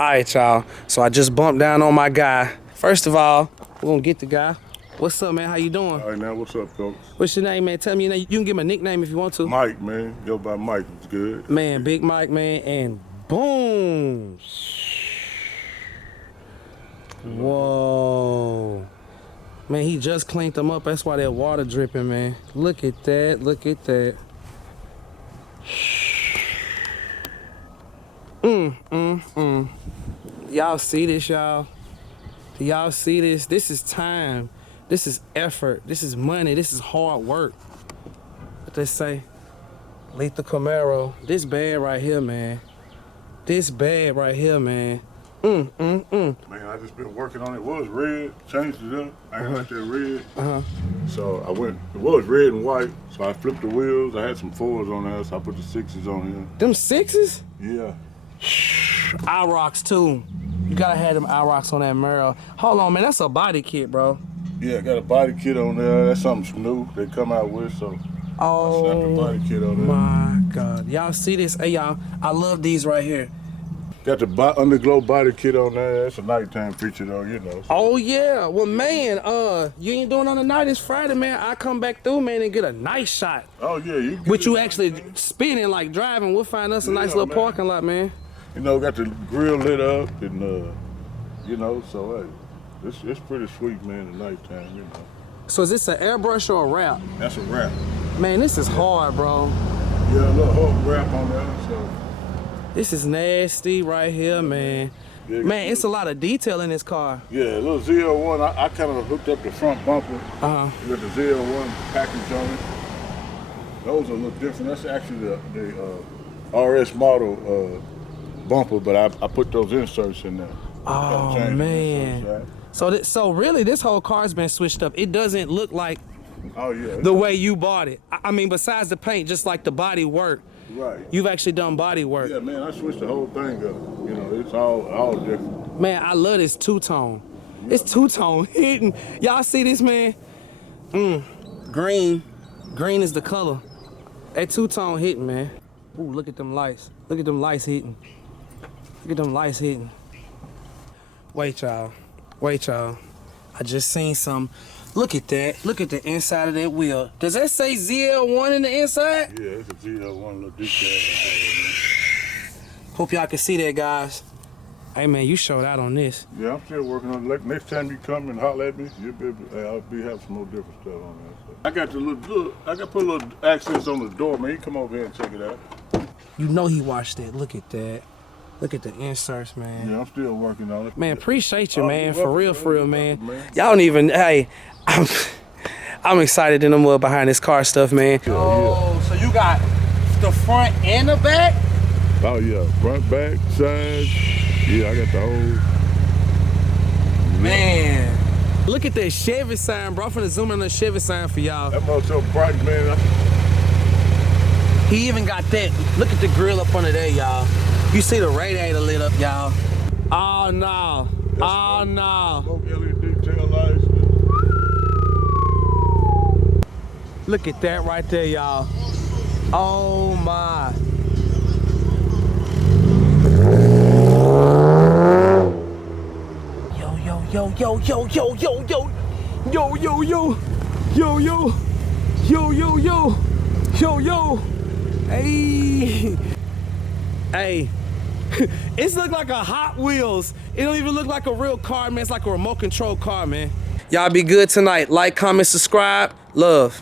All right, y'all. So I just bumped down on my guy. First of all, we're gonna get the guy. What's up, man? How you doing? All right, now, what's up, folks? What's your name, man? Tell me your name. You can give him a nickname if you want to. Mike, man. Go by Mike. It's good. Man, Big Mike, man. And boom. Whoa. Man, he just cleaned them up. That's why that water dripping, man. Look at that. Look at that. Y'all see this, y'all? Y'all see this? This is time. This is effort. This is money. This is hard work. What they say? Lethal Camaro. This bad right here, man. This bad right here, man. Man, I just been working on it. It was red. Changed it up. I ain't like that red. So I went, it was red and white. So I flipped the wheels. I had some 4s on there, so I put the 6s on here. Them 6s? Yeah. IROCs too. You gotta have them IROCs on that Camaro. Hold on, man. That's a body kit, bro. Yeah, I got a body kit on there. That's something new they come out with, so I slapped the body kit on there. My God. Y'all see this? Hey, y'all. I love these right here. Got the underglow body kit on there. That's a nighttime feature, though, you know. So. Oh, yeah. Well, man, you ain't doing on the night. It's Friday, man. I come back through, man, and get a nice shot. Oh, yeah. You But you actually spinning, like driving. We'll find us a nice little parking lot, man. You know, got the grill lit up and, you know, so, hey, it's pretty sweet, man, at nighttime, you know. So is this an airbrush or a wrap? That's a wrap. Man, this is hard, bro. Yeah, a little whole wrap on there, so. This is nasty right here, man. Yeah, man, it's a lot of detail in this car. Yeah, a little ZL1. I kind of hooked up the front bumper with the ZL1 package on it. Those are a little different. That's actually the RS model bumper, but I put those inserts in there. Oh, man. Inserts, so really, this whole car's been switched up. It doesn't look like the way you bought it. I mean, besides the paint, just like the body work. Right. You've actually done body work. Yeah, man, I switched the whole thing up. You know, it's all different. Man, I love this two-tone. Yeah. It's two-tone hitting. Y'all see this, man? Green. Green is the color. That two-tone hitting, man. Ooh, look at them lights. Look at them lights hitting. Look at them lights hitting. Wait, y'all. Wait, y'all. I just seen some. Look at that. Look at the inside of that wheel. Does that say ZL1 in the inside? Yeah, it's a ZL1 little detail. Hope y'all can see that, guys. Hey, man, you showed out on this. Yeah, I'm still working on it. Next time you come and holler at me, you'll be able to have some more different stuff on there. So. I got the little, I got to put a little accents on the door, man. You come over here and check it out. You know he watched it. Look at that. Look at the inserts, man. Yeah, I'm still working on it. Man, appreciate you, man. For real, man. Y'all don't even, hey, I'm excited in the mud behind this car stuff, man. Oh, so you got the front and the back? Oh, yeah. Front, back, side. Yeah, I got the whole. Man. Look at that Chevy sign, bro. I'm finna zoom in on the Chevy sign for y'all. That mother's so bright, man. He even got that. Look at the grill up under there, y'all. You see the radiator lit up, y'all. Oh, no. Oh, no. Smoke LED tail lights. Look at that right there, y'all. Oh, my. Yo, yo, yo, yo, yo, yo, yo, yo. Yo, yo, yo. Yo, yo. Yo, yo, yo. Yo, yo. Hey. Hey. It's look like a Hot Wheels. It don't even look like a real car, man. It's like a remote control car, man. Y'all be good tonight. Like, comment, subscribe. Love.